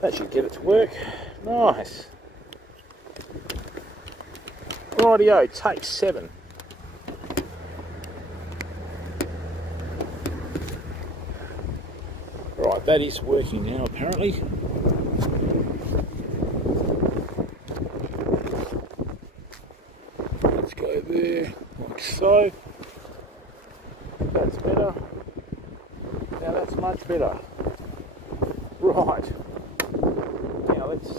That should get it to work. Nice. Rightio, take 7. Right, that is working now apparently. Let's go there, like so. That's better. Now that's much better. Right. Now let's...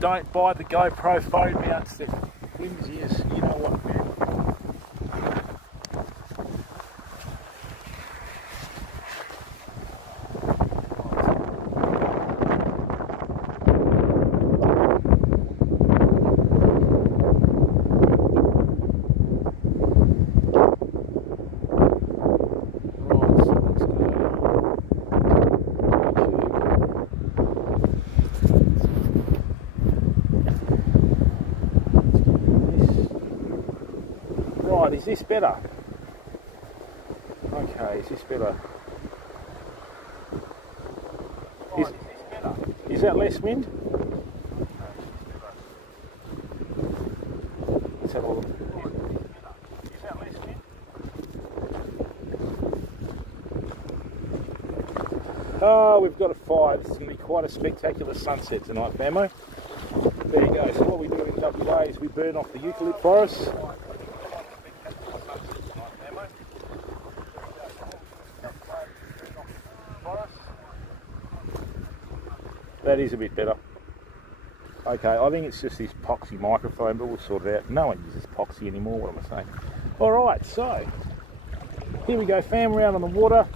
Don't buy the GoPro phone mounts that flimsy as you know what, man. Is this better? Okay, is this better? Is that less wind? Let's have a look. Is that less wind? Oh, we've got a fire. This is going to be quite a spectacular sunset tonight, famo. There you go. So what we do in WA is we burn off the eucalypt forest. That is a bit better. Okay, I think it's just this epoxy microphone, but we'll sort it out. No one uses epoxy anymore, what am I saying? Alright, so, here we go, fam, we're out on the water.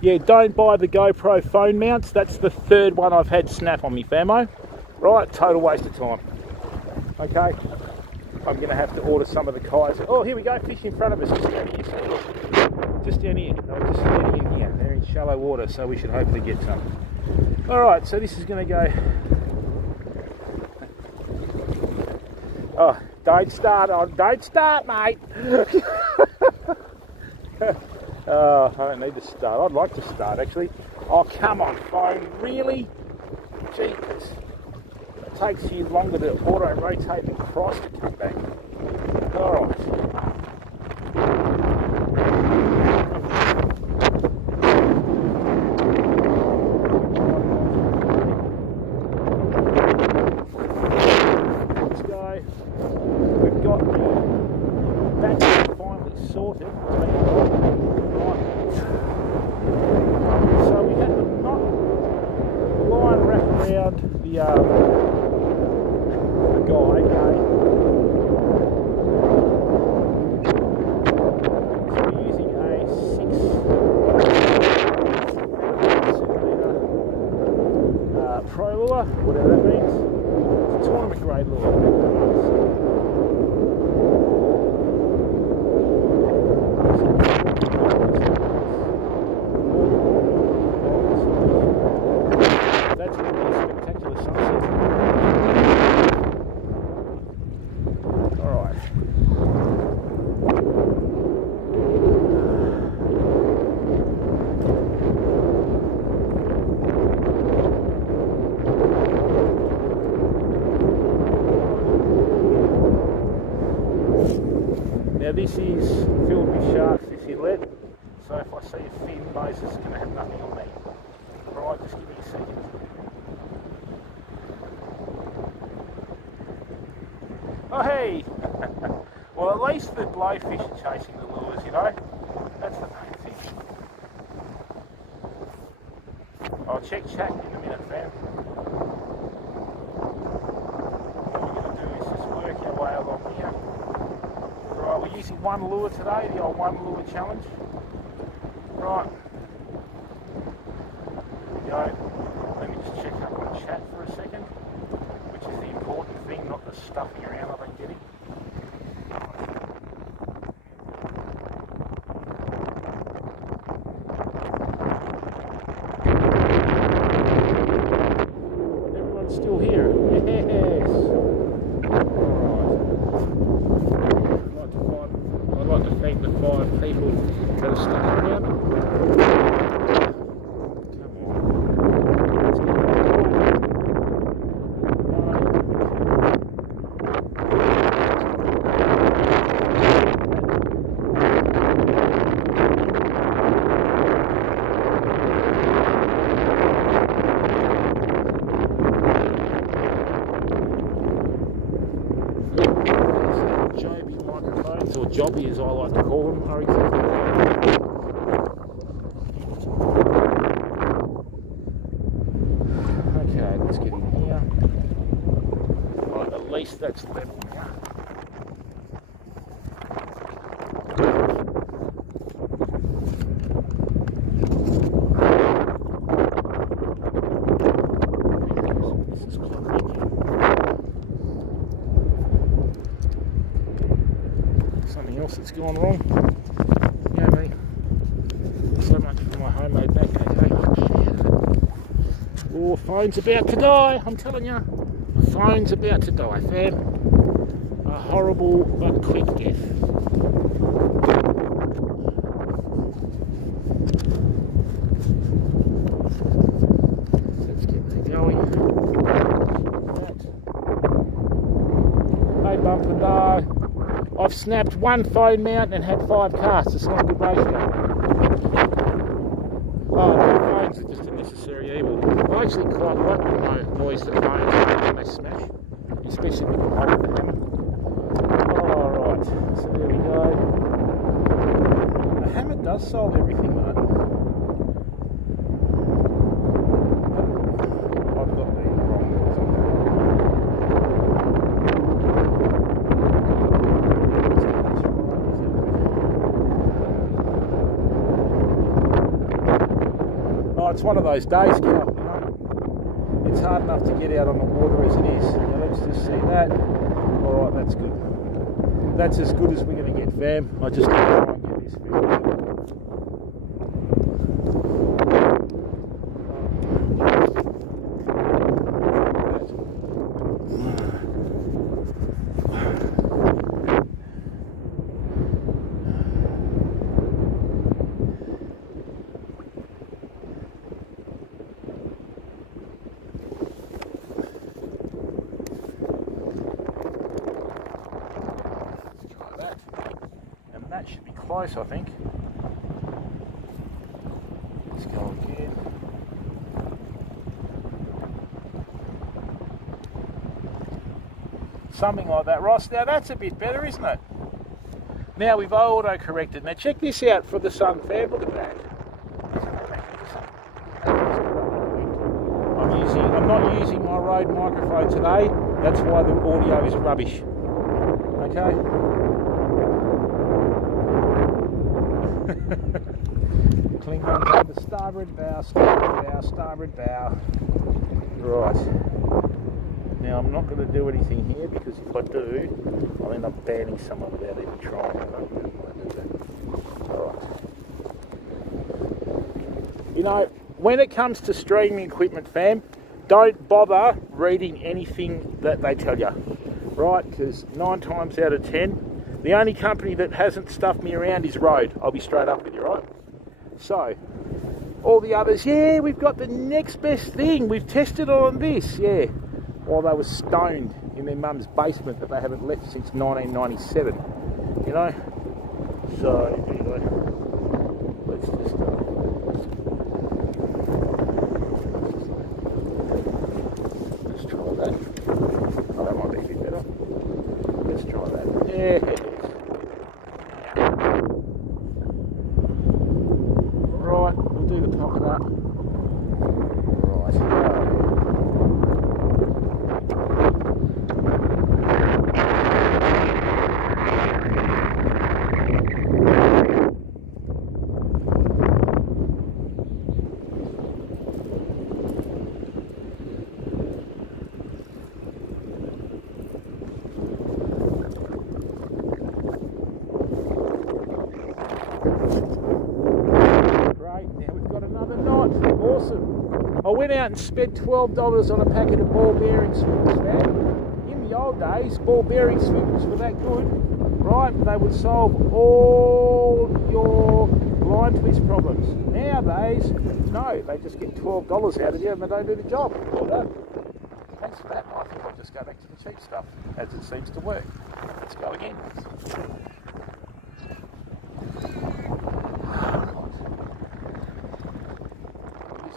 Yeah, don't buy the GoPro phone mounts. That's the third one I've had snap on me, famo. Right, total waste of time. Okay, I'm going to have to order some of the kayaks. Oh, here we go, fish in front of us. Just down here. Just down here. I'm just letting in here. They're in shallow water, so we should hopefully get some. Alright, so this is going to go... Oh, don't start, mate! Oh, I don't need to start. I'd like to start, actually. Oh, come on, phone. Really? Jeepers. It takes you longer to auto-rotate and cross to come back. Alright. Sorted. So we had to not line wrap around the guide, okay? So we're using a 6 pro lure, whatever that means. It's a tournament grade lure. Now this is filled with sharks, this inlet, so if I see a fin, Moses is going to have nothing on me. Alright, just give me a second. Oh hey! Well, at least the blowfish are chasing the lures, you know? That's the main thing. I'll check chat in a minute, fam. What we're going to do is just work our way along here. Right, we're using one lure today, the old one lure challenge. Right. There we go. Let me just check up on chat for a second, which is the important thing, not the stuffing around I've been getting. Or Jobby as I like to call them, are exactly right. Okay, let's get in here. Right, at least that's level now. This is quite big. Something else that's gone wrong. Yeah, mate. So much for my homemade backpack, eh? Oh, phone's about to die, I'm telling you. The phone's about to die, fam. A horrible but quick death. Let's get that going. Hey, bumper die. I've snapped one phone mount and had 5 casts. It's not a good ratio. Oh, no, phones are just a necessary evil. I actually quite like the noise that phones make when they smash, especially when you hold the hammer. Alright, so there we go. A hammer does solve everything, mate. I've got the wrong noise on there. It's one of those days, Cal, you know. It's hard enough to get out on the water as it is. Now let's just see that. Alright, that's good. That's as good as we're going to get, fam. I just need to try and get this video. That should be close, I think. Let's go again. Something like that, Ross. Now that's a bit better, isn't it? Now we've auto-corrected. Now check this out for the sun, fam. Look at that. I'm not using my Rode microphone today. That's why the audio is rubbish. Okay. Cling on to the starboard bow, starboard bow, starboard bow. Right. Now I'm not going to do anything here because if I do, I'll end up banning someone without even trying. I don't really want to do that. Alright. You know, when it comes to streaming equipment, fam, don't bother reading anything that they tell you. Right? Because 9 times out of 10, the only company that hasn't stuffed me around is Rode. I'll be straight up with you, right? So, all the others, yeah, we've got the next best thing. We've tested on this, yeah. While they were stoned in their mum's basement that they haven't left since 1997. You know? So, anyway, let's just... let's try that. Oh, that might be a bit better. Let's try that. Yeah. Right, we'll do the pocket up. Right. Awesome. I went out and spent $12 on a packet of ball bearing swivels, man. In the old days, ball bearing swivels were that good, right? They would solve all your line twist problems. Nowadays, no, they just get $12 out of you and they don't do the job. Well done. Thanks for that. I think I'll just go back to the cheap stuff, as it seems to work. Let's go again. Use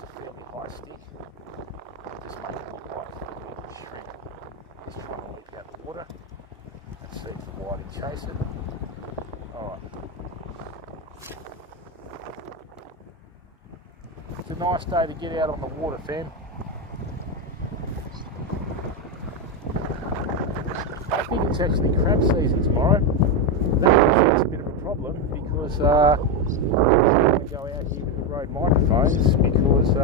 a fairly high stick. Just make it look like shrimp. Just trying to lick out the water. Let's see if the whiting chase it. Alright. It's a nice day to get out on the water, fam. I think it's actually crab season tomorrow. That presents a bit of a problem because I'm going to go out here with the Rode microphones because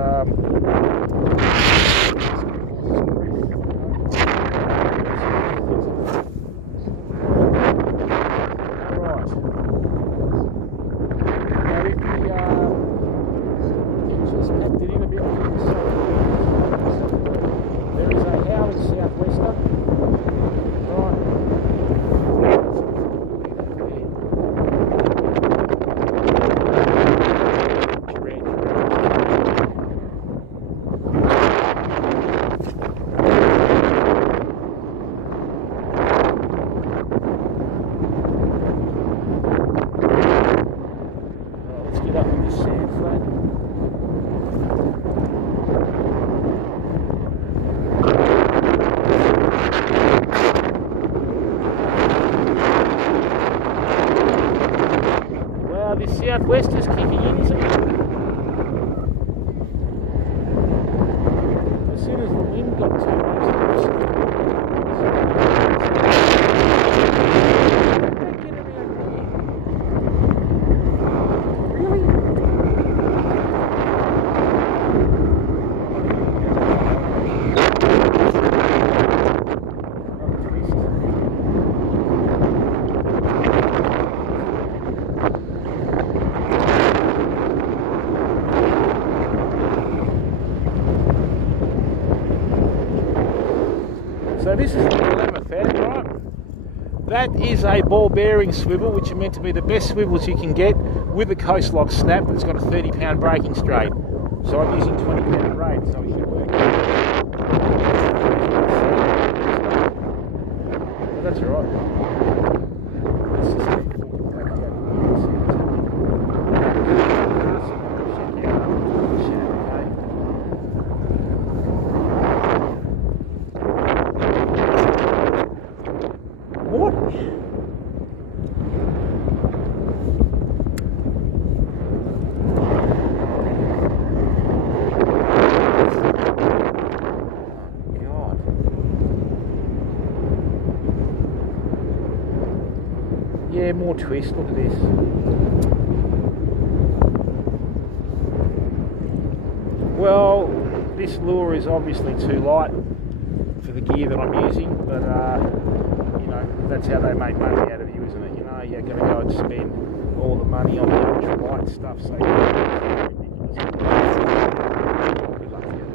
Southwest is kicking in, isn't it? As soon as the wind got too much, so this is the dilemma, fam, right? That is a ball bearing swivel, which are meant to be the best swivels you can get with a Coast Lock snap. It's got a 30-pound braking straight. So I'm using 20-pound braid, so it should work. But that's alright. Let's just keep walking back out. Yeah, more twist, look at this. Well, this lure is obviously too light for the gear that I'm using, but you know, that's how they make money out of you, isn't it? You know, you're going to go and spend all the money on the ultra light stuff, so it's ridiculous. Good luck to you.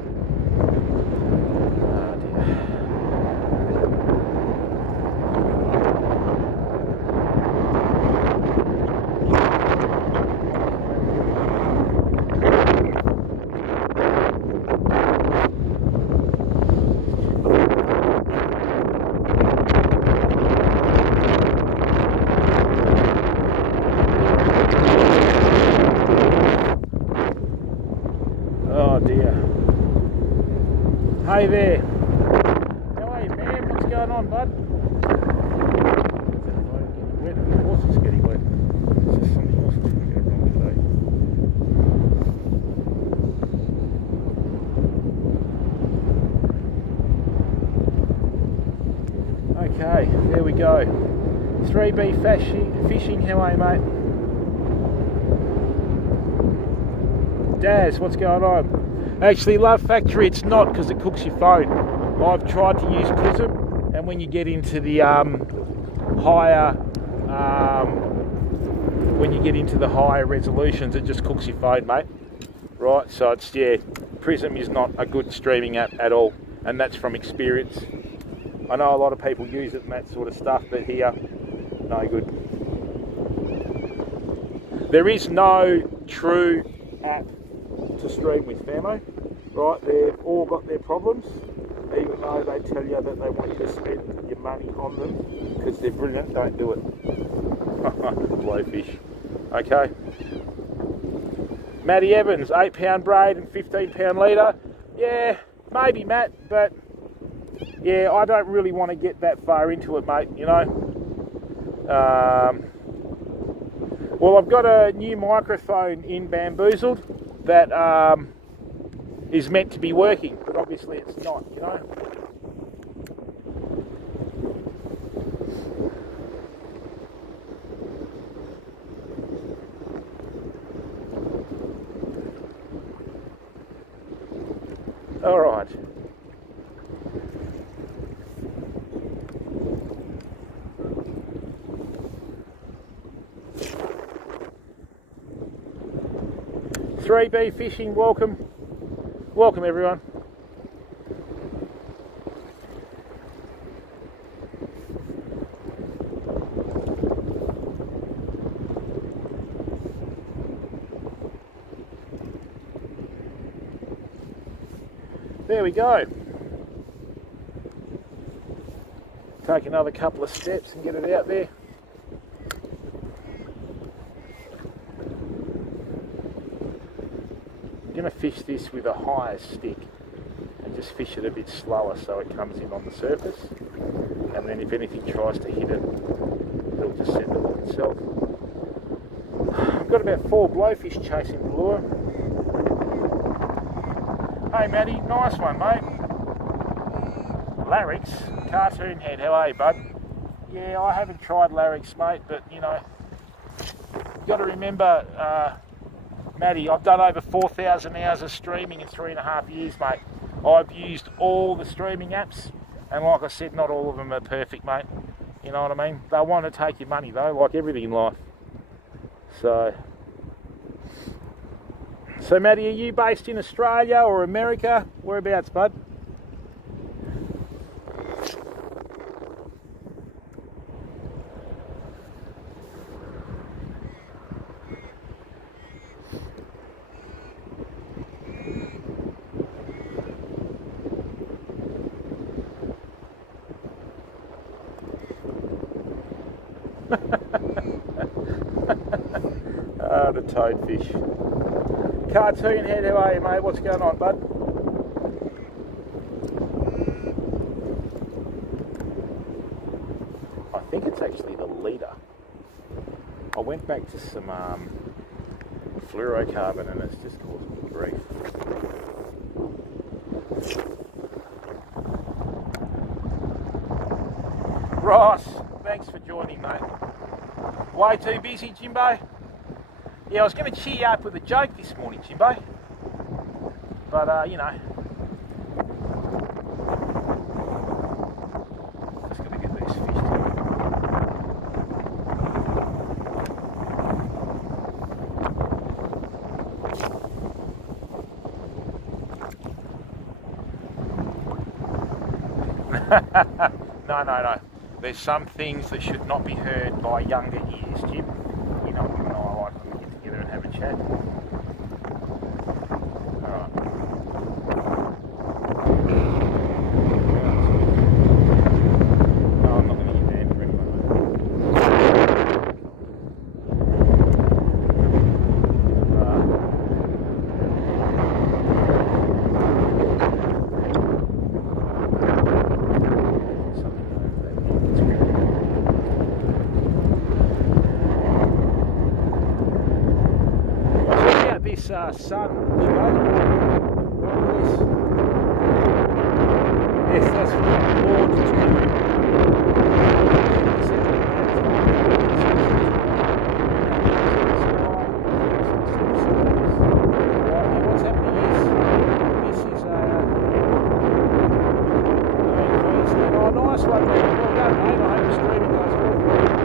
Oh dear. Oh dear. Hey there. How are you, man? What's going on, bud? Wet. The horse is getting wet. It's just something else that's going to go wrong today. Okay, there we go. 3B fishing. How are you, mate? Daz, what's going on? Actually, Love Factory, it's not because it cooks your phone. I've tried to use Prism, and when you get into the higher resolutions, it just cooks your phone, mate. Right, so it's, yeah, Prism is not a good streaming app at all, and that's from experience. I know a lot of people use it and that sort of stuff, but here, no good. There is no true app to stream with, famo. Right, they've all got their problems, even though they tell you that they want you to spend your money on them because they're brilliant. Don't do it. Blowfish. Okay. Matty Evans, 8 pound braid and 15 pound leader. Yeah, maybe Matt, but yeah, I don't really want to get that far into it, mate, you know. Well, I've got a new microphone in Bamboozled that is meant to be working, but obviously it's not, you know. All right. Three B Fishing, welcome. Welcome everyone. There we go. Take another couple of steps and get it out there. I'm going to fish this with a higher stick and just fish it a bit slower so it comes in on the surface, and then if anything tries to hit it, it'll just send it off itself. I've got about 4 blowfish chasing the lure. Hey Matty, nice one mate. Larix, cartoon head, how are you bud? Yeah, I haven't tried Larix mate, but you know, you've got to remember, Matty, I've done over 4,000 hours of streaming in 3.5 years mate. I've used all the streaming apps, and like I said, not all of them are perfect mate. You know what I mean? They want to take your money though, like everything in life. So Matty, are you based in Australia or America? Whereabouts, bud? Ah, the toadfish. Cartoon head, how are you mate? What's going on, bud? I think it's actually the leader. I went back to some fluorocarbon and it's just caused me grief. Ross, thanks for joining mate. Way too busy, Jimbo? Yeah, I was going to cheer you up with a joke this morning, Jimbo. But, you know. Just going to get these fish No. There's some things that should not be heard by younger ears, Jim. You know, you and I like when we get together and have a chat. Alright. No, I'm not going to get down for anyone. Sun, you know? Yes, that's Lord what's happening is, this is Queensland. Oh, nice one, man. Well done, mate. I hope the streaming goes well for you.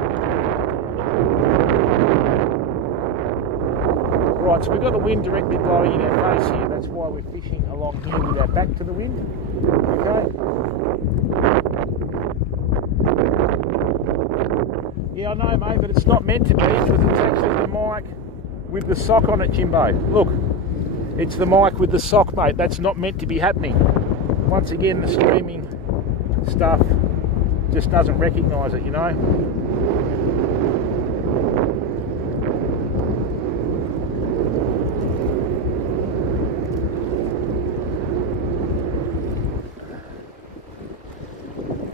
Right, so we've got the wind directly blowing in our face here. That's why we're fishing along here with our back to the wind. Okay. Yeah, I know, mate, but it's not meant to be because it's actually the mic with the sock on it, Jimbo. Look, it's the mic with the sock, mate. That's not meant to be happening. Once again, the streaming stuff just doesn't recognise it, you know.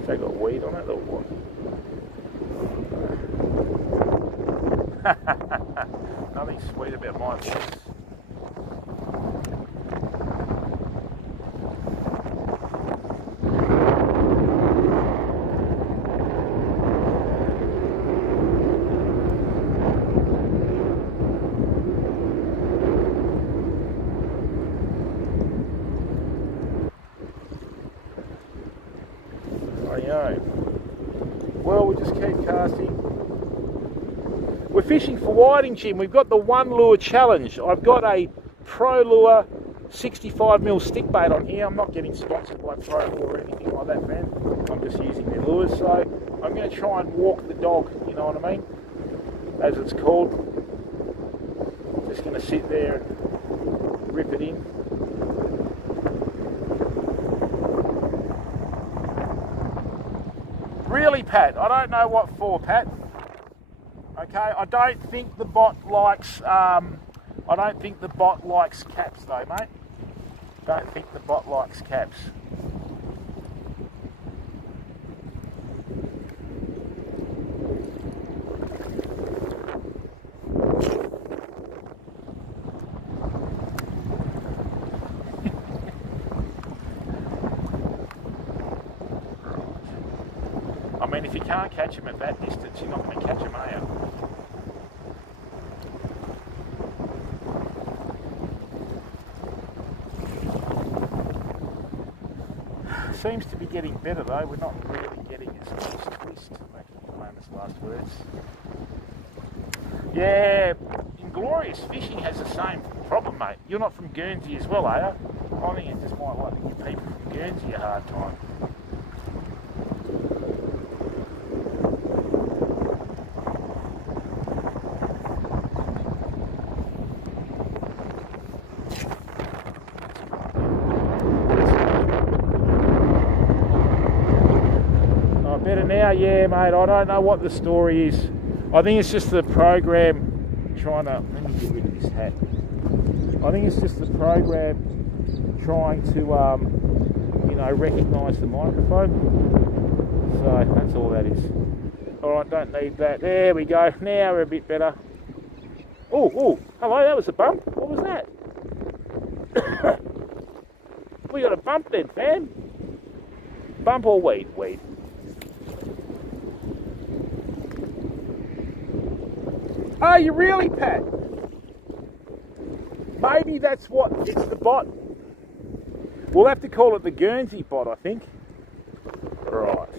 They got weed on it or what? Nothing sweet about my voice. Well, we just keep casting. We're fishing for whiting, Jim. We've got the one lure challenge. I've got a Pro Lure 65mm stick bait on here. I'm not getting sponsored by Pro Lure or anything like that, man. I'm just using their lures. So I'm going to try and walk the dog, you know what I mean? As it's called. Just going to sit there and rip it in. Really, Pat? I don't know what for, Pat. Okay, I don't think the bot likes. I don't think the bot likes caps, though, mate. Don't think the bot likes caps. I mean, if you can't catch him at that distance, you're not going to catch him, are you? Seems to be getting better though. We're not really getting as much twist. Making famous last words. Yeah, Inglorious Fishing has the same problem, mate. You're not from Guernsey as well, are you? I think it just might like to give people from Guernsey a hard time. Better now, yeah, mate. I don't know what the story is. I think it's just the program trying to. Let me get rid of this hat. I think it's just the program trying to, recognise the microphone. So that's all that is. All right, don't need that. There we go. Now we're a bit better. Oh, hello. That was a bump. What was that? We got a bump then, fam. Bump or weed? Weed. Are you really, Pat? Maybe that's what, it's the bot. We'll have to call it the Guernsey bot, I think. Right.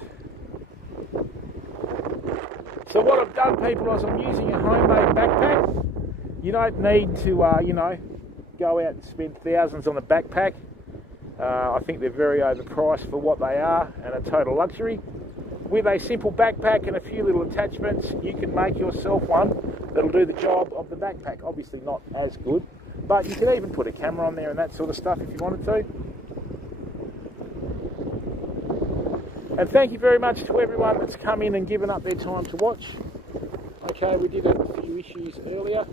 So what I've done, people, is I'm using a homemade backpack. You don't need to, go out and spend thousands on a backpack. I think they're very overpriced for what they are and a total luxury. With a simple backpack and a few little attachments, you can make yourself one that'll do the job of the backpack. Obviously not as good, but you can even put a camera on there and that sort of stuff if you wanted to. And thank you very much to everyone that's come in and given up their time to watch. Okay, we did have a few issues earlier,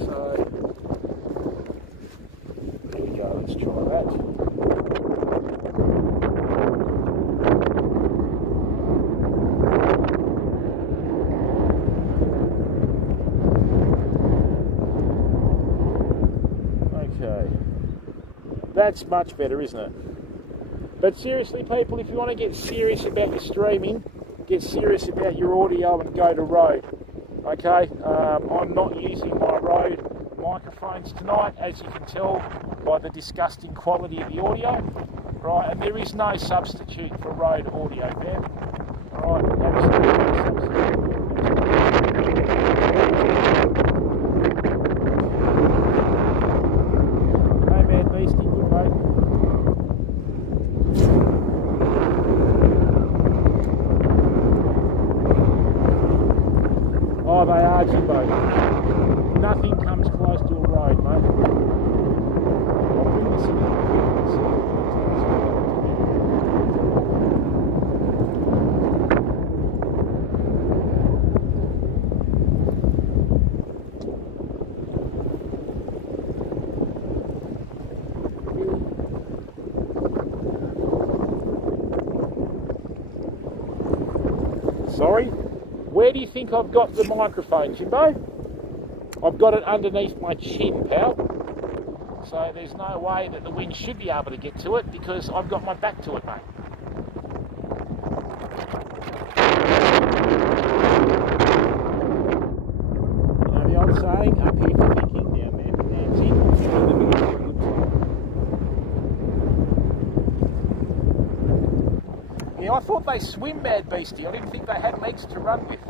so there we go, let's try that. That's much better, isn't it? But seriously, people, if you want to get serious about your streaming, get serious about your audio and go to Rode. Okay, I'm not using my Rode microphones tonight, as you can tell by the disgusting quality of the audio. Right, and there is no substitute for Rode audio, man. Right, absolutely no substitute. Oh, they are, Jimbo. Nothing comes close. sorry. Where do you think I've got the microphone, Jimbo? I've got it underneath my chin, pal. So there's no way that the wind should be able to get to it because I've got my back to it, mate. You know the old saying, up here for thinking, down there for dancing. Yeah, I thought they swim, Mad Beastie. I didn't think they had legs to run with.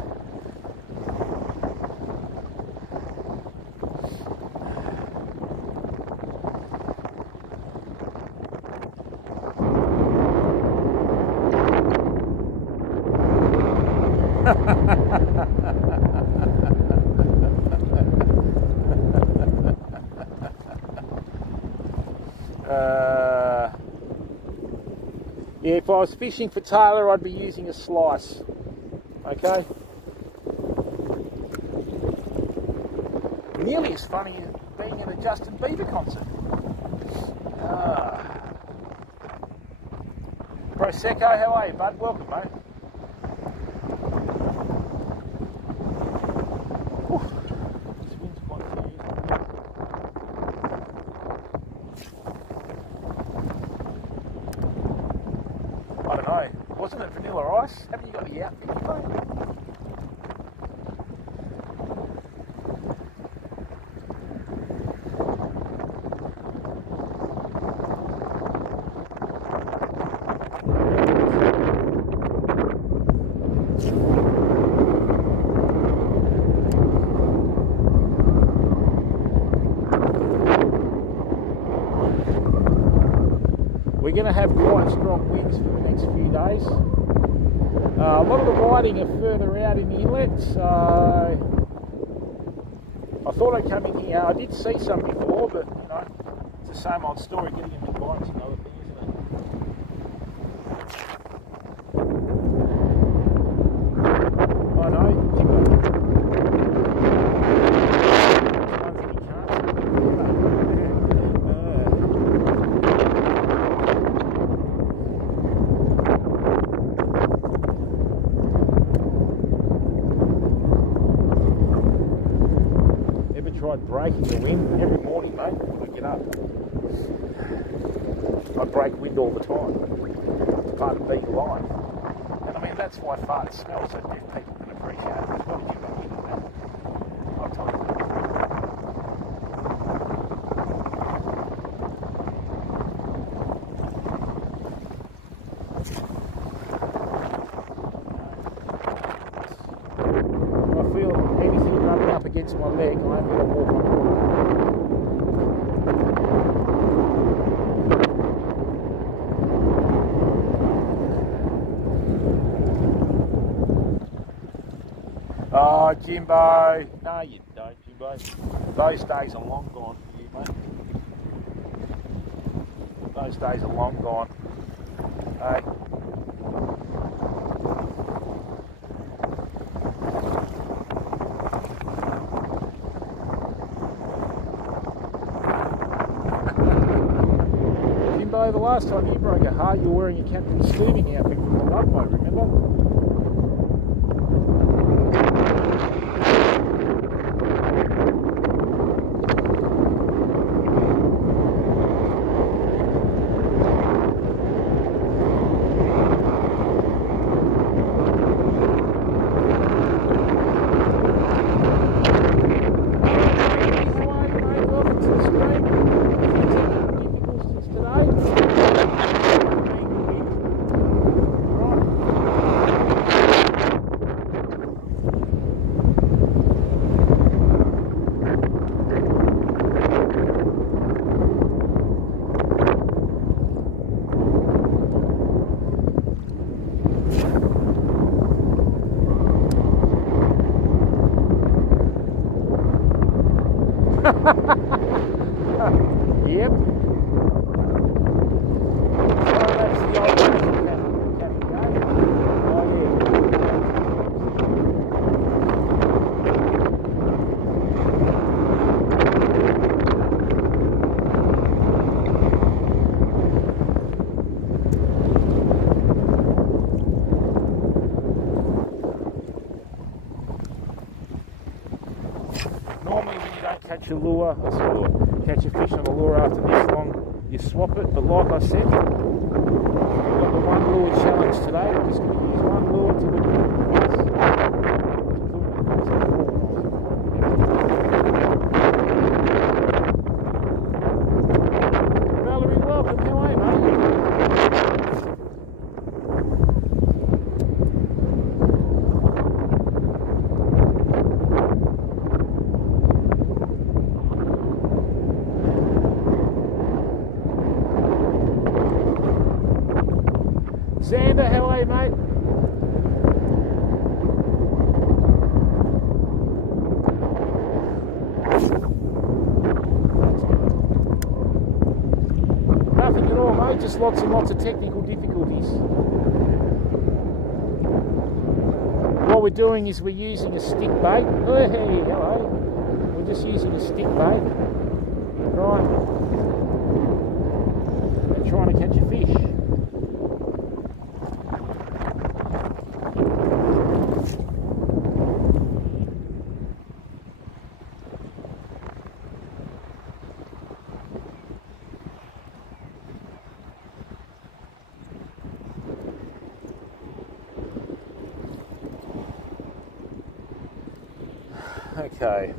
Yeah, if I was fishing for tailor, I'd be using a slice. Okay? Nearly as funny as being at a Justin Bieber concert. Prosecco, how are you, bud? Welcome, mate. This wind's quite serious. I don't know. Wasn't it Vanilla Ice? Haven't you got the outfit, mate? We're going to have quite strong winds for the next few days. A lot of the whiting are further out in the inlet, so I thought I'd come in here. I did see some before, but you know, it's the same old story. Getting them in bites and another thing, isn't it? I know, Jimbo. One thing you can't tried breaking the wind every morning, mate, when I get up. I break wind all the time. It's part of being alive. And I mean, that's why farts smell so deaf people can appreciate it as well. You know that. I'll tell you. If I feel anything rubbing up against my leg, I'm going to walk on it. Oh, Jimbo. No, you don't, Jimbo. Those days are long gone for you, mate. Those days are long gone. Hey. Jimbo, the last time you broke a heart, you were wearing your Captain Steaming outfit from the Love Boat, remember? Yep. Oh, that's the old cabin game. Oh, yeah. lure, catch a fish on a lure after this long, you swap it. But like I said, I've got the one lure challenge today. I'm just going to use one lure to look at Valerie, welcome. How are you, mate? Xander, how are you, mate? Nothing at all, mate, just lots and lots of technical difficulties. What we're doing is we're using a stick bait. Oh, hey, hello. We're just using a stick bait, right? And trying to catch a fish. Okay.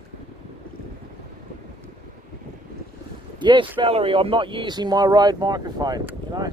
Yes, Valerie, I'm not using my Rode microphone, you know.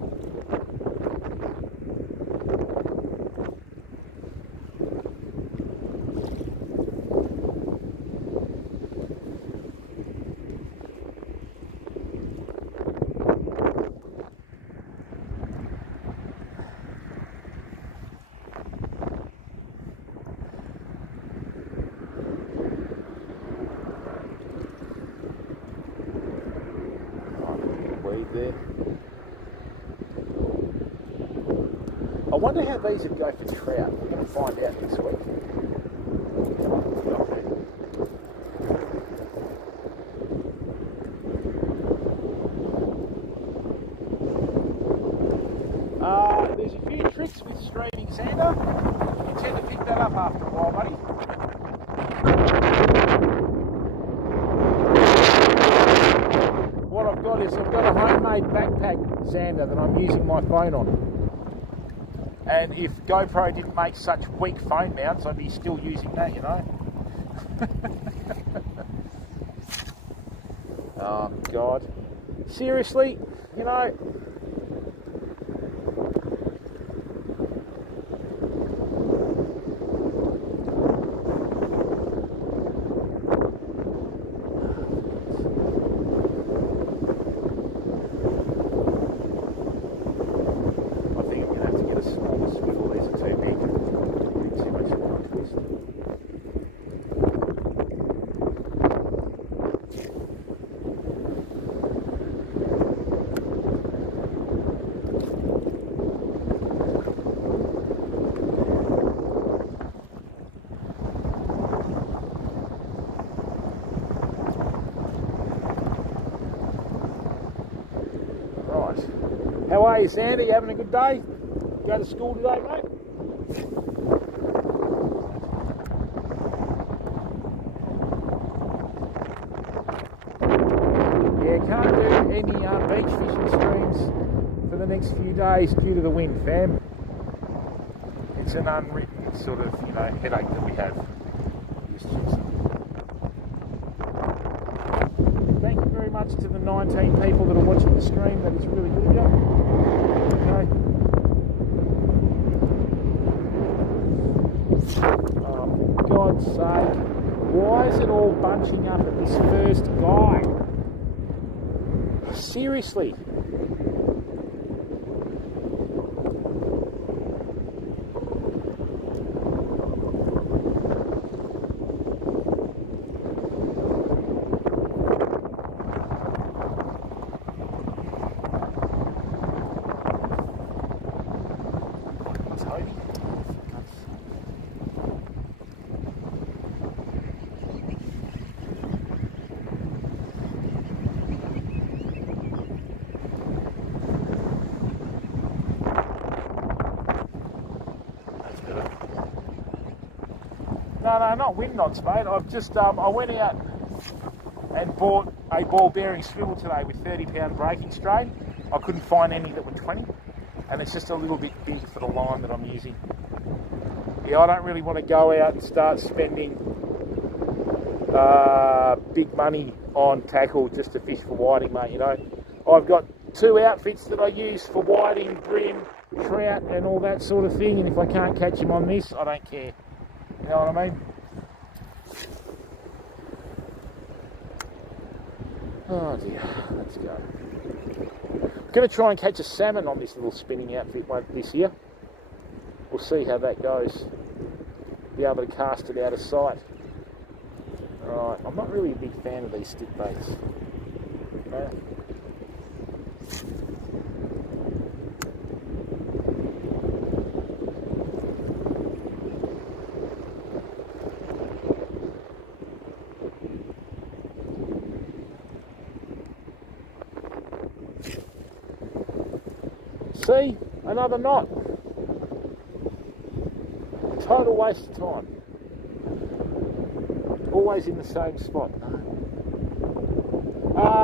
There. I wonder how these would go for trout. We're going to find out next week. There's a few tricks with streaming, Xander. You tend to pick that up after a while, buddy. What I've got is I've got a homemade backpack, Xander, that I'm using my phone on. And if GoPro didn't make such weak phone mounts, I'd be still using that, you know. Oh, God. Seriously, you know. How are you, Sandy? You having a good day? Go to school today, mate? Yeah, can't do any beach fishing streams for the next few days due to the wind, fam. It's an unwritten sort of, you know, headache that we have. Thank you very much to the 19 people that are watching the stream. That is really good of you. Okay. Oh, for God's sake. Why is it all bunching up at this first guy? Seriously. No, not wind knots, mate. I've just, I went out and bought a ball bearing swivel today with 30-pound braking strain. I couldn't find any that were 20, and it's just a little bit big for the line that I'm using. Yeah, I don't really want to go out and start spending big money on tackle just to fish for whiting, mate. You know, I've got 2 outfits that I use for whiting, brim, trout, and all that sort of thing. And if I can't catch them on this, I don't care. You know what I mean? Oh dear, let's go. I'm going to try and catch a salmon on this little spinning outfit this year. We'll see how that goes. Be able to cast it out of sight. Alright, I'm not really a big fan of these stick baits. No. See? Another knot. Total waste of time. Always in the same spot.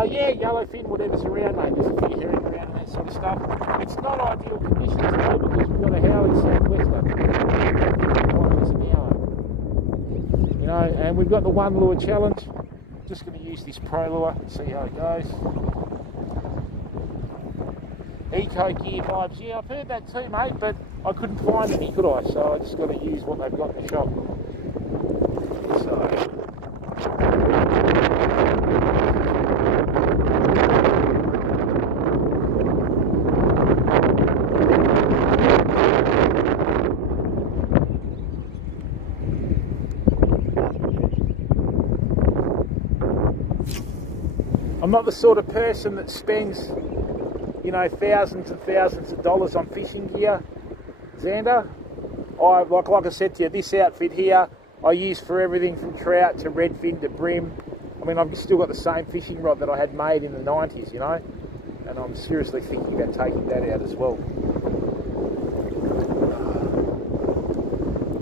Yeah, yellowfin, whatever's around, mate. There's a few herring around and that sort of stuff. It's not ideal conditions today because we've got a howling southwester. You know, and we've got the 1 lure challenge. Just going to use this pro lure and see how it goes. Eco gear vibes, yeah, I've heard that too, mate, but I couldn't find any, could I? So I just got to use what they've got in the shop. So. I'm not the sort of person that spends, you know, thousands and thousands of dollars on fishing gear, Xander. Like I said to you, this outfit here I use for everything from trout to redfin to brim. I mean, I've still got the same fishing rod that I had made in the 90s, you know, and I'm seriously thinking about taking that out as well.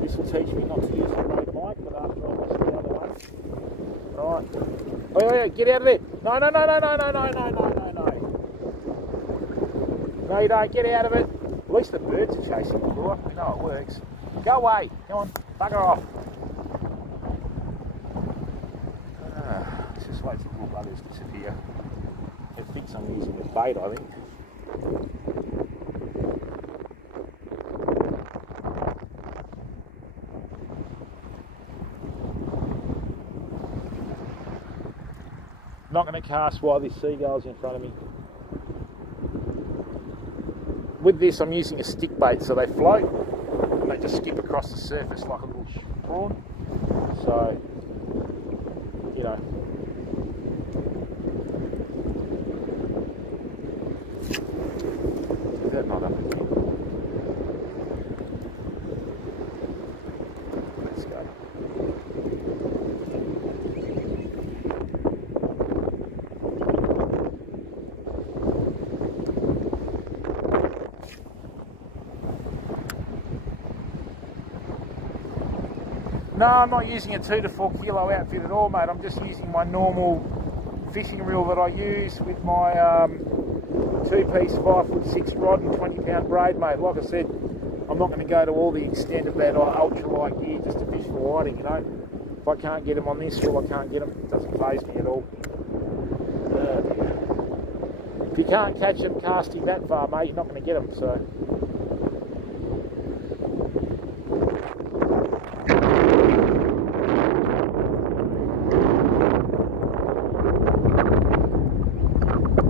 This will teach me not to use the road mic, but after I watch the other one. Right. Oh yeah, get out of there. No. No, you don't. Get out of it. At least the birds are chasing the lure. We know it works. Go away. Come on. Bugger off. Let's just wait for the little buggers to disappear. It thinks I'm using the bait, I think. Not going to cast while this seagull's in front of me. With this, I'm using a stick bait, so they float and they just skip across the surface like a little prawn. So, you know. Is that not up again? Let's go. No, I'm not using a 2 to 4 kilo outfit at all, mate. I'm just using my normal fishing reel that I use with my 2-piece 5'6" rod and 20-pound braid, mate. Like I said, I'm not going to go to all the extent of that ultralight gear just to fish for whiting, you know. If I can't get them on this, well, I can't get them. It doesn't faze me at all. If you can't catch them casting that far, mate, you're not going to get them, so...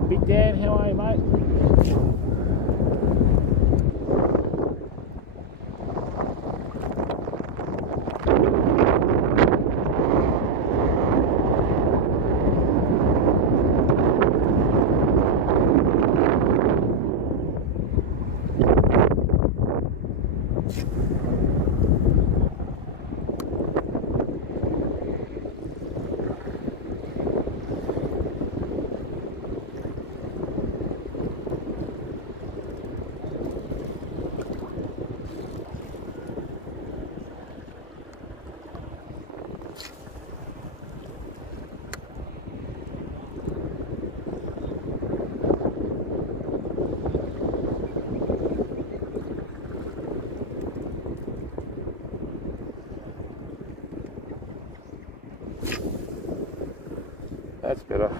Big Dan, how are you, mate? better.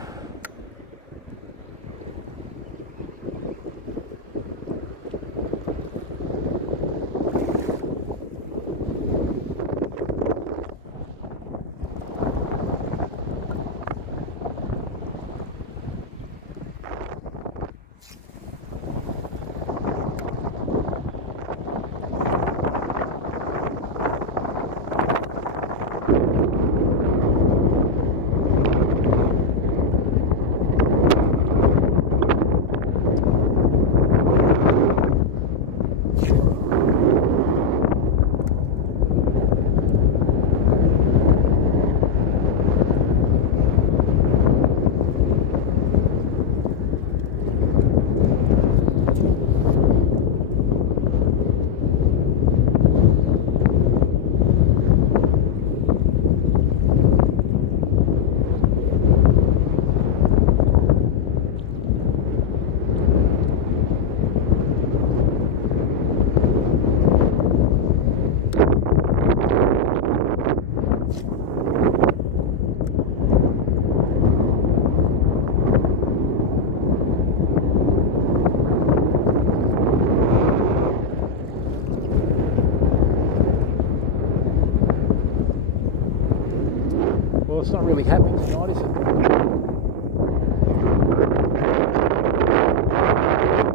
Well, it's not really happening tonight, is it? I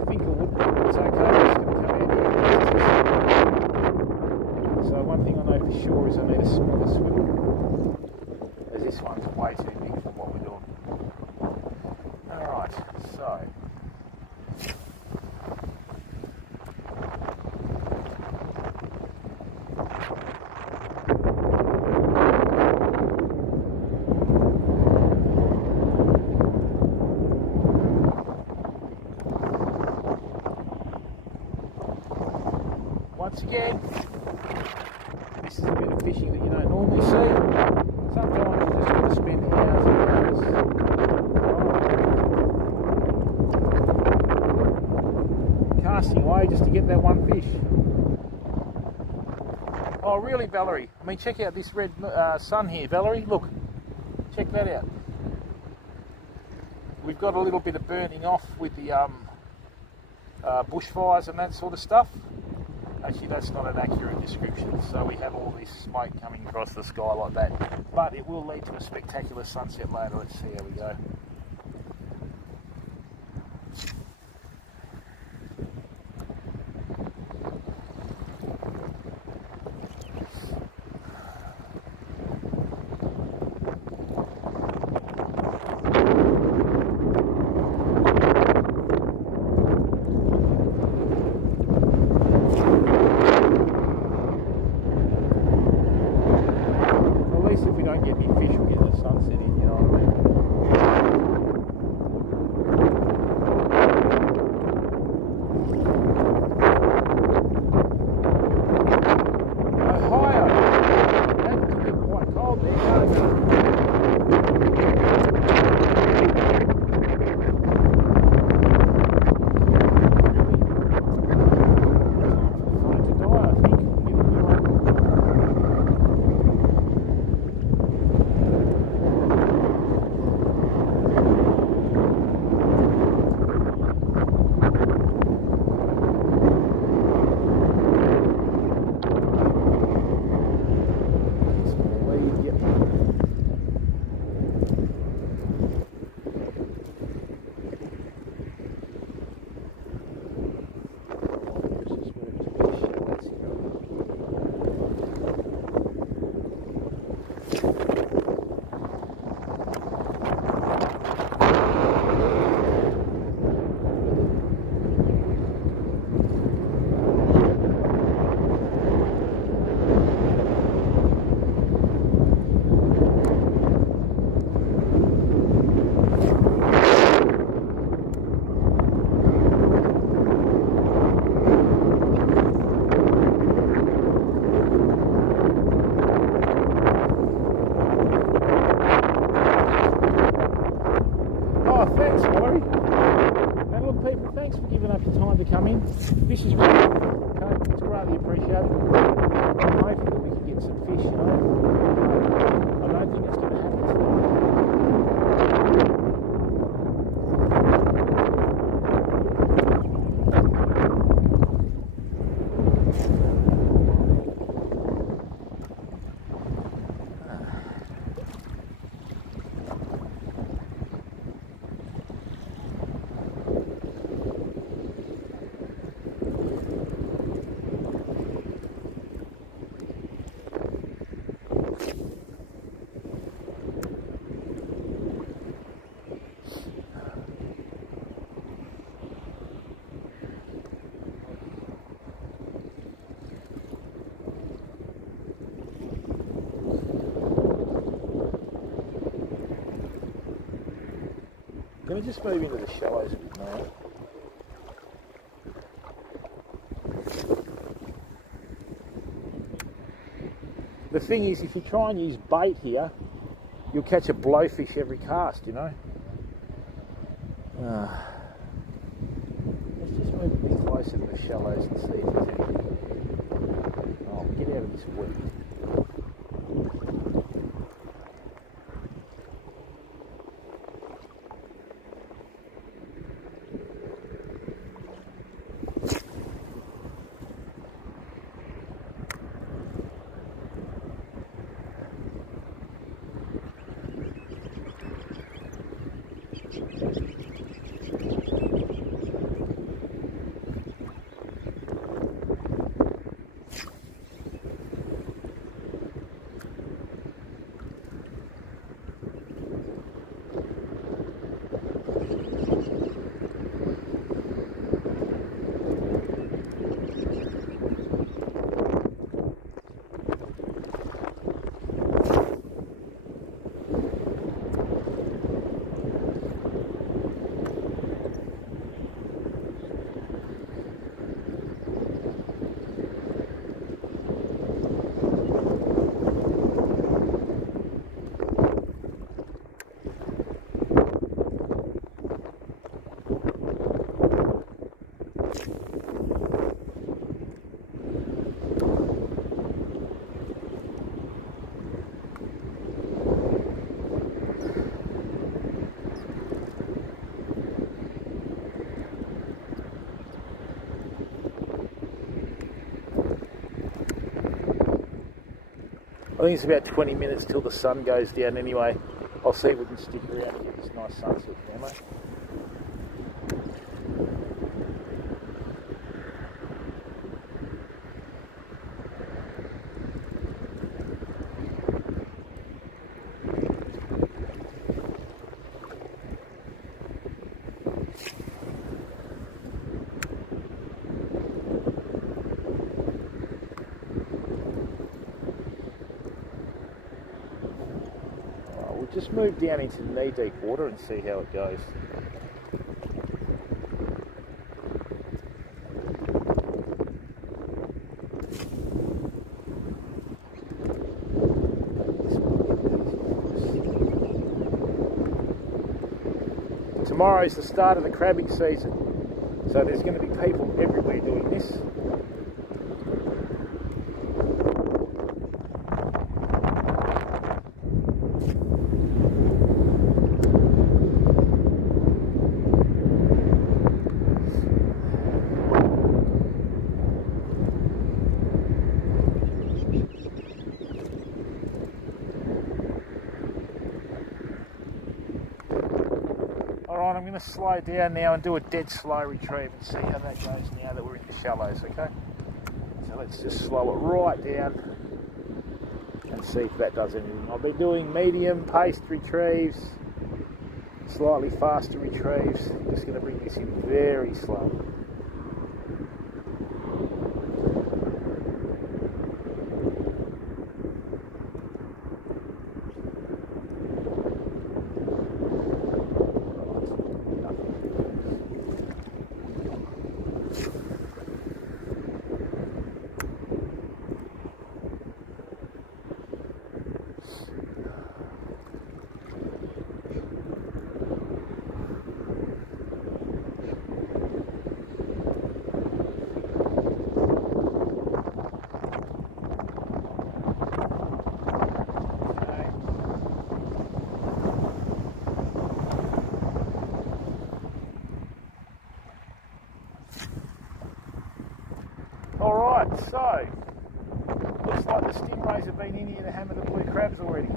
think it's okay. It's going to come out here. So one thing I know for sure is I need a smaller swivel, as this one's way too big for what we're doing. Alright, so... Once again, this is a bit of fishing that you don't normally see. Sometimes you just got to spend hours and hours casting away just to get that one fish. Oh really, Valerie? I mean, check out this red sun here, Valerie. Look, check that out. We've got a little bit of burning off with the bushfires and that sort of stuff. Actually, that's not an accurate description, so we have all this smoke coming across the sky like that. But it will lead to a spectacular sunset later. Let's see how we go. If we don't get any fish, we'll get the sunset in, you know what I mean? Ohio! That's to get quite cold there, can't it? Thanks for giving up your time to come in. This is really okay. It's greatly appreciated. I'm hoping that we can get some fish, you know. I don't think it's going to happen tonight. me just move into the shallows a bit now. The thing is, if you try and use bait here, you'll catch a blowfish every cast, you know. Let's just move a bit closer to the shallows and see if there's anything. Oh, get out of this weed. I think it's about 20 minutes till the sun goes down anyway. I'll see if we can stick around and get this nice sunset camera. Just move down into knee-deep water and see how it goes. Tomorrow's the start of the crabbing season, so there's going to be people everywhere doing this. Alright, I'm going to slow down now and do a dead slow retrieve and see how that goes now that we're in the shallows, okay? So let's just slow it right down and see if that does anything. I'll be doing medium paced retrieves, slightly faster retrieves. I'm just going to bring this in very slow. Alright, so looks like the stingrays have been in here to hammer the blue crabs already.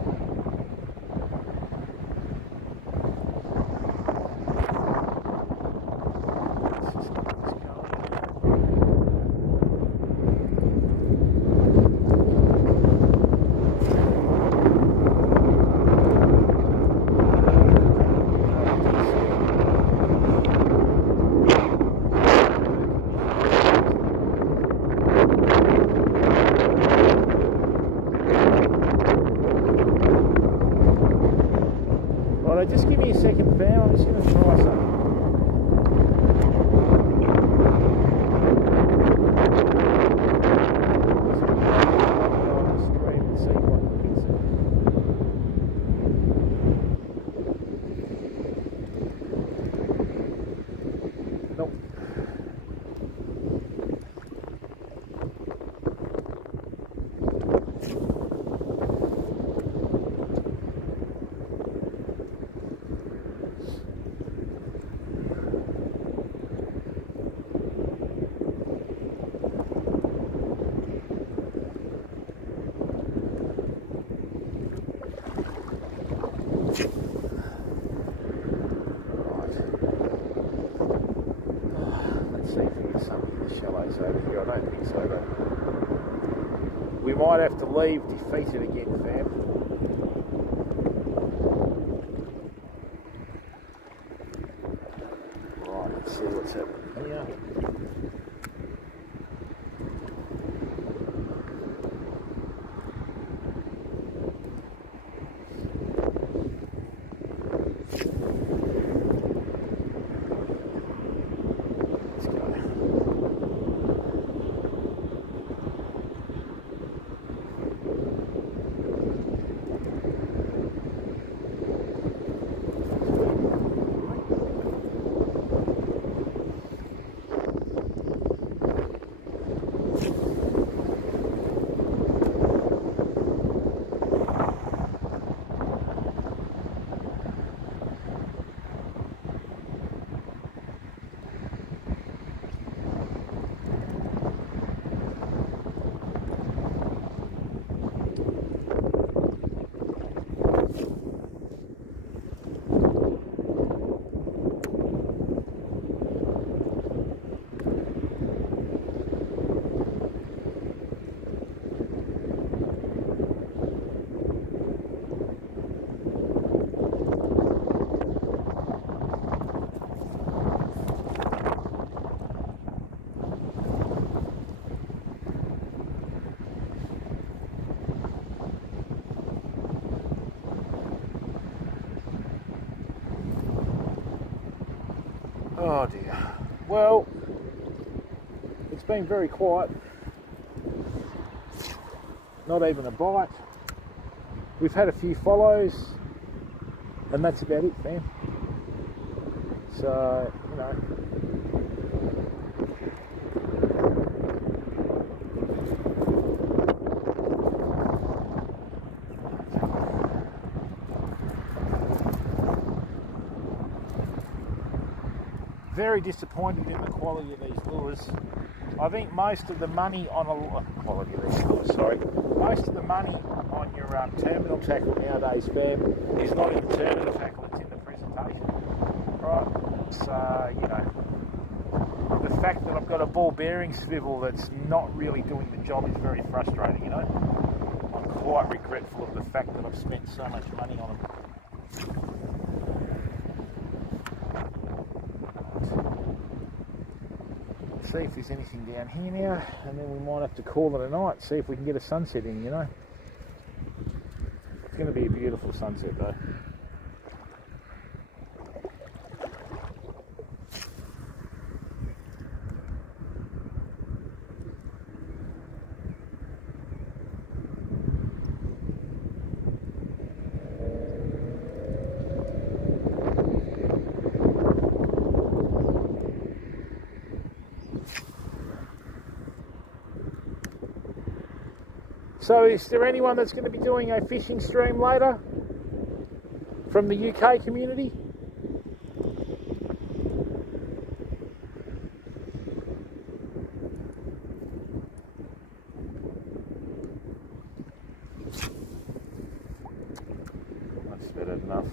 place over here? I don't think so, but we might have to leave defeated again, fam. Right, let's see what's happening here. Oh dear. Well, it's been very quiet. Not even a bite. We've had a few follows, and that's about it, fam. So, you know. Very disappointed in the quality of these lures. I think most of the money on quality of these lures, sorry. Most of the money on your terminal tackle nowadays, fam, is not in the terminal tackle, it's in the presentation. Right? So, you know, the fact that I've got a ball bearing swivel that's not really doing the job is very frustrating, you know. I'm quite regretful of the fact that I've spent so much money on them. See if there's anything down here now, and then we might have to call it a night, see if we can get a sunset in, you know. It's going to be a beautiful sunset though. So is there anyone that's going to be doing a fishing stream later from the UK community? That's better enough.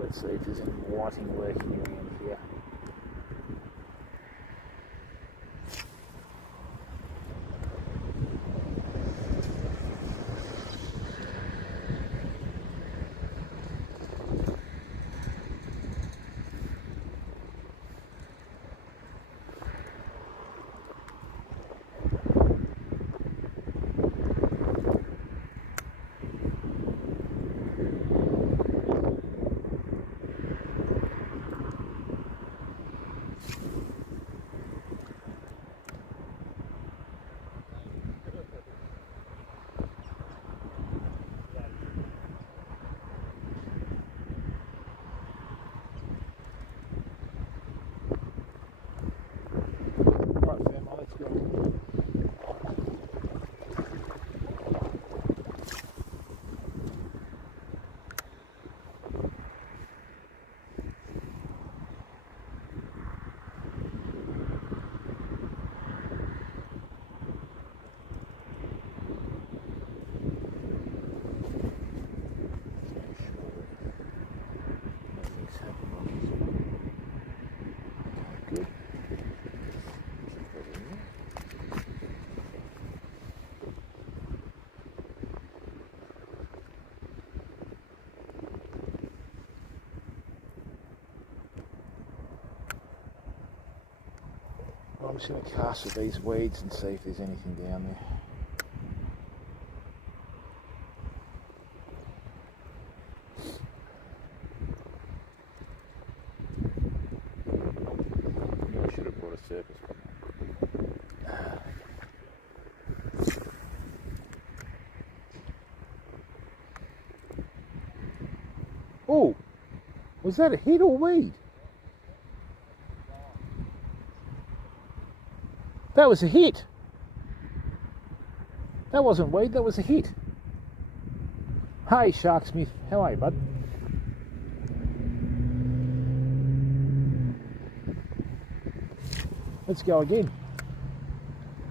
Let's see if there's any whiting working around here. I'm just going to cast with these weeds and see if there's anything down there. I should have brought a surface one. Oh, was that a hit or weed? That was a hit. That wasn't weed, that was a hit. Hey, Sharksmith, how are you, bud? Let's go again.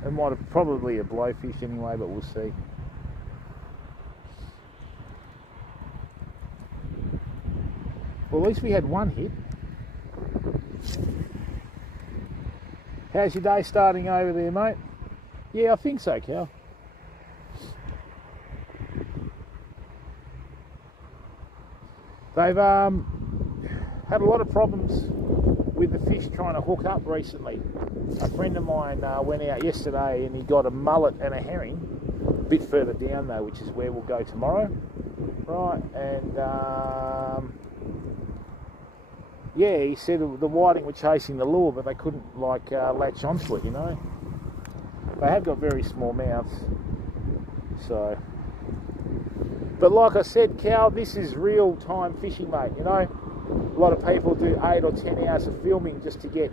It might have probably a blowfish anyway, but we'll see. Well, at least we had one hit. How's your day starting over there, mate? Yeah, I think so, Cal. They've had a lot of problems with the fish trying to hook up recently. A friend of mine went out yesterday and he got a mullet and a herring, a bit further down though, which is where we'll go tomorrow. Right, and yeah, he said the whiting were chasing the lure, but they couldn't latch onto it, you know. They have got very small mouths, so. But like I said, Cal, this is real-time fishing, mate, you know. A lot of people do 8 or 10 hours of filming just to get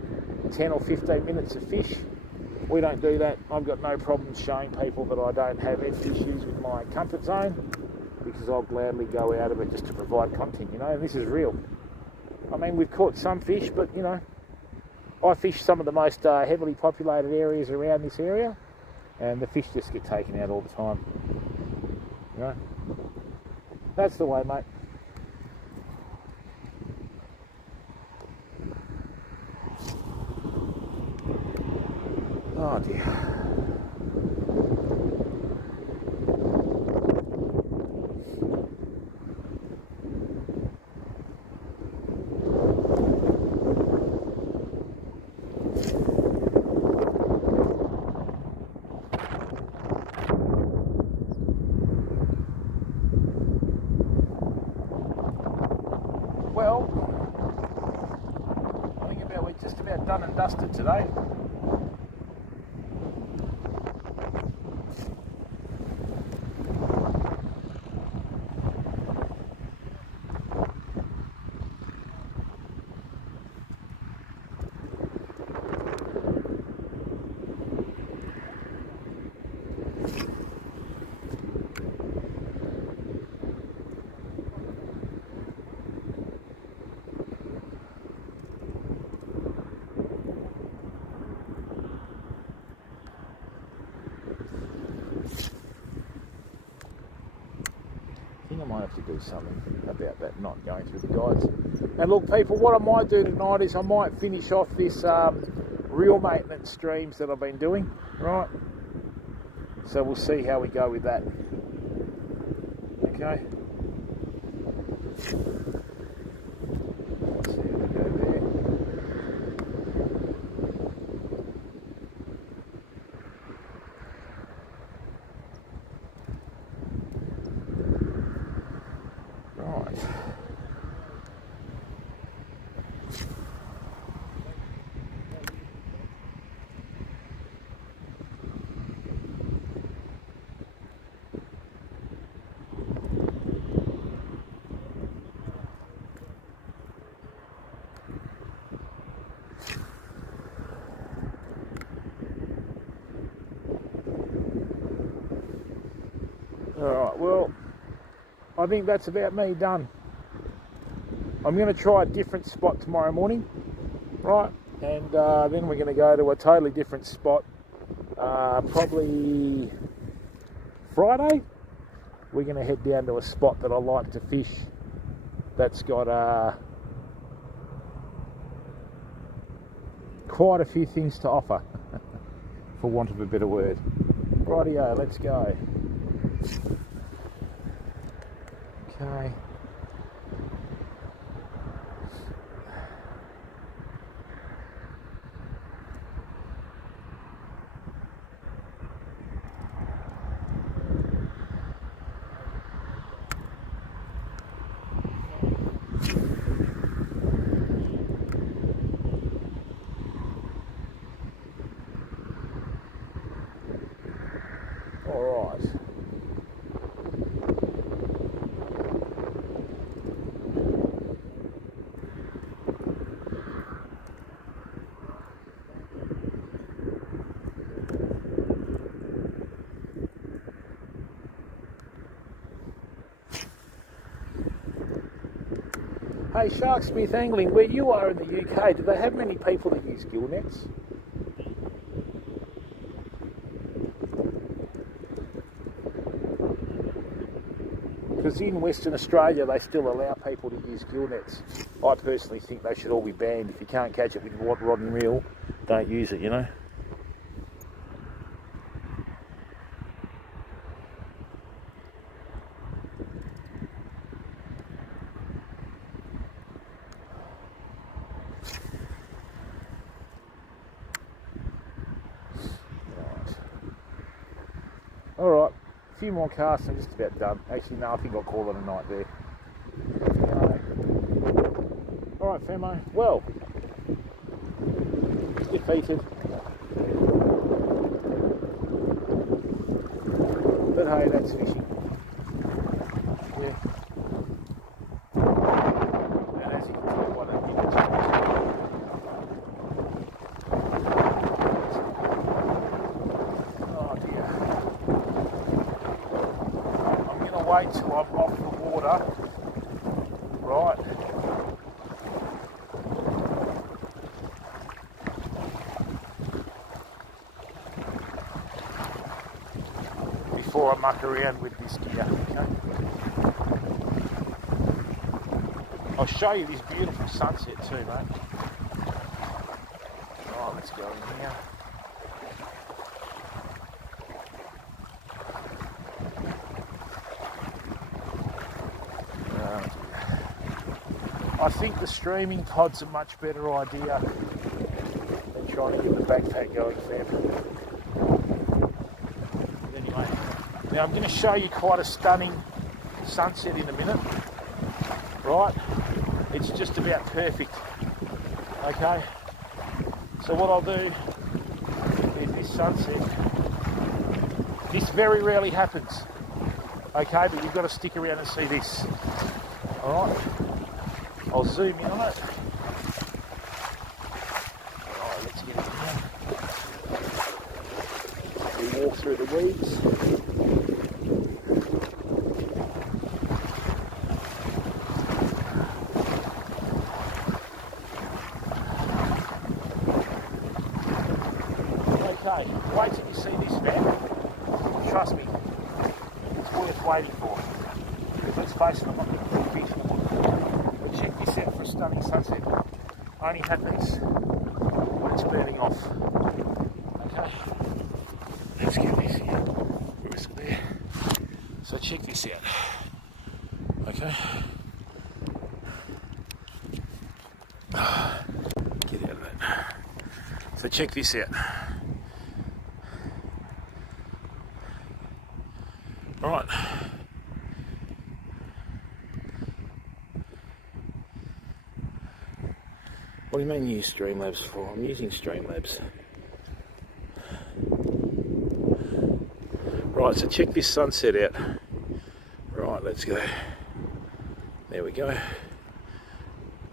10 or 15 minutes of fish. We don't do that. I've got no problem showing people that I don't have any issues with my comfort zone, because I'll gladly go out of it just to provide content, you know, and this is real. I mean, we've caught some fish, but, you know, I fish some of the most heavily populated areas around this area, and the fish just get taken out all the time. You know? That's the way, mate. Oh, dear. Well, I think we're just about done and dusted today. I might have to do something about that not going through the guides. And look, people, what I might do tonight is I might finish off this reel maintenance streams that I've been doing, right? So we'll see how we go with that. Okay. Let's see how we go there. Right. Alright, well, I think that's about me done. I'm going to try a different spot tomorrow morning, right? And then we're going to go to a totally different spot, probably Friday. We're going to head down to a spot that I like to fish that's got quite a few things to offer, for want of a better word. Rightio, let's go. Okay. Hey, Sharksmith Angling, where you are in the UK, do they have many people that use gill nets? Because in Western Australia, they still allow people to use gill nets. I personally think they should all be banned. If you can't catch it with rod and reel, don't use it, you know. Alright, a few more casts, I'm just about done. Actually, no, I think I'll call it a night there. Alright, Femo, well, defeated. But hey, that's fishing. Yeah. And as you can tell, what a image. Oh dear. I'm going to wait till I'm off the water. Right. Before I muck around with this gear, okay? I'll show you this beautiful sunset too, mate. Oh, let's go in here. I think the streaming pod's a much better idea than trying to get the backpack going, fam. Anyway, now I'm going to show you quite a stunning sunset in a minute. Right? It's just about perfect. Okay? So what I'll do is this sunset. This very rarely happens. Okay? But you've got to stick around and see this. Alright? I'll zoom in on it. Alright, let's get in here. We walk through the weeds. Okay, wait till you see this, man. Trust me, it's worth waiting for. Because let's face it, I'm not going to fish. But check this out for a stunning sunset. Only happens when it's burning off. Okay, let's get this here. Where is it there? So check this out. Okay. Get out of that. So check this out. Right. What do you mean use Streamlabs for? I'm using Streamlabs. Right, so check this sunset out. Right, let's go. There we go.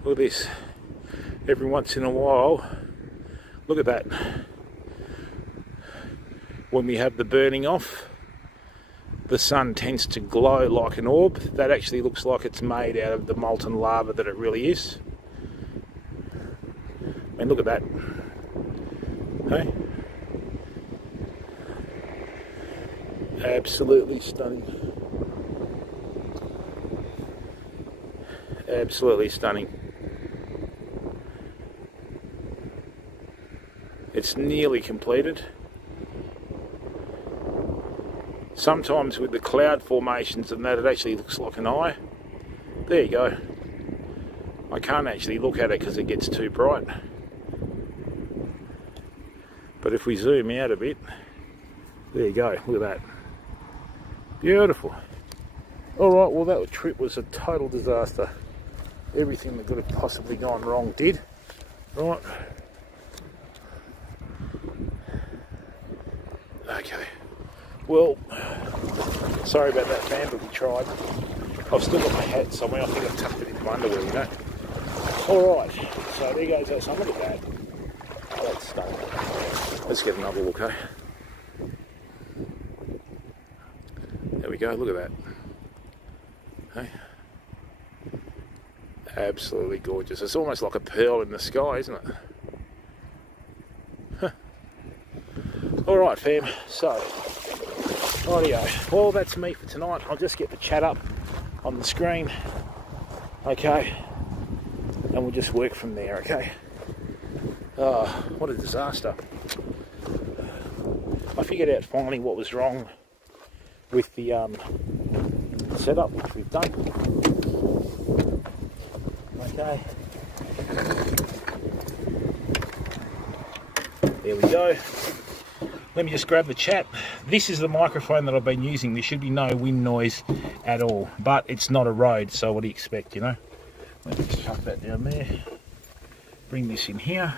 Look at this. Every once in a while, look at that. When we have the burning off, the sun tends to glow like an orb. That actually looks like it's made out of the molten lava that it really is. And look at that. Hey? Absolutely stunning. Absolutely stunning. It's nearly completed. Sometimes with the cloud formations and that, it actually looks like an eye. There you go. I can't actually look at it because it gets too bright. But if we zoom out a bit, there you go, look at that. Beautiful. Alright, well that trip was a total disaster. Everything that could have possibly gone wrong did. Right. Okay. Well, sorry about that, fam, but we tried. I've still got my hat somewhere. I think I've tucked it into my underwear, you know. Alright, so there goes that sun. Look at that. Oh, that's stunning. Let's get another look, eh? There we go, look at that. Hey? Absolutely gorgeous. It's almost like a pearl in the sky, isn't it? Huh. Alright fam, so rightio. Well, that's me for tonight. I'll just get the chat up on the screen. Okay. And we'll just work from there, okay? Oh, what a disaster. I figured out finally what was wrong with the setup, which we've done. Okay. There we go. Let me just grab the chat. This is the microphone that I've been using. There should be no wind noise at all, but it's not a Rode, so what do you expect, you know? Let me just chuck that down there. Bring this in here.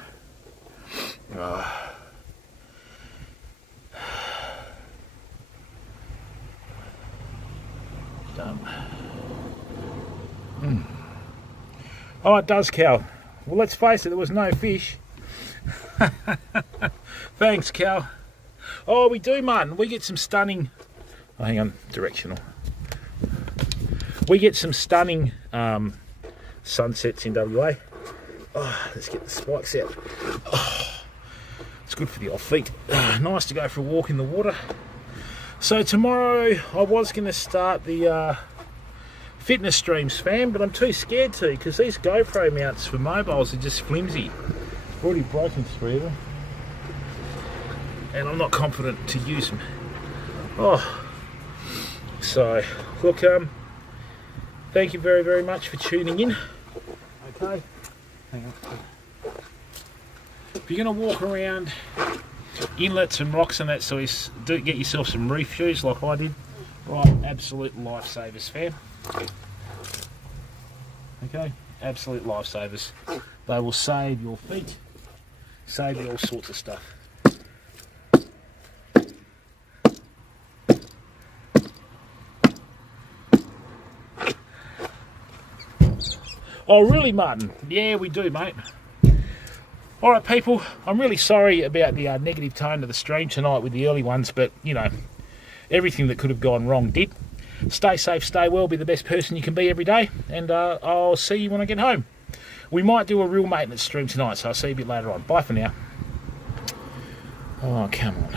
Done. Oh, it does, Cal. Well, let's face it, there was no fish. Thanks, Cal. Oh, we do, Martin. We get some stunning... Oh, hang on, directional. We get some stunning sunsets in WA. Oh, let's get the spikes out. Oh, it's good for the off feet. Nice to go for a walk in the water. So tomorrow I was going to start the fitness streams, fam, but I'm too scared to because these GoPro mounts for mobiles are just flimsy. I've already broken 3 of them. And I'm not confident to use them. Oh, so look, thank you very, very much for tuning in. Okay, hang on. If you're going to walk around inlets and rocks and that sort of, do get yourself some reef shoes like I did. Right, absolute lifesavers, fam. Okay, absolute lifesavers. They will save your feet, save you all sorts of stuff. Oh, really, Martin? Yeah, we do, mate. Alright, people, I'm really sorry about the negative tone of the stream tonight with the early ones, but, you know, everything that could have gone wrong did. Stay safe, stay well, be the best person you can be every day, and I'll see you when I get home. We might do a real maintenance stream tonight, so I'll see you a bit later on. Bye for now. Oh, come on.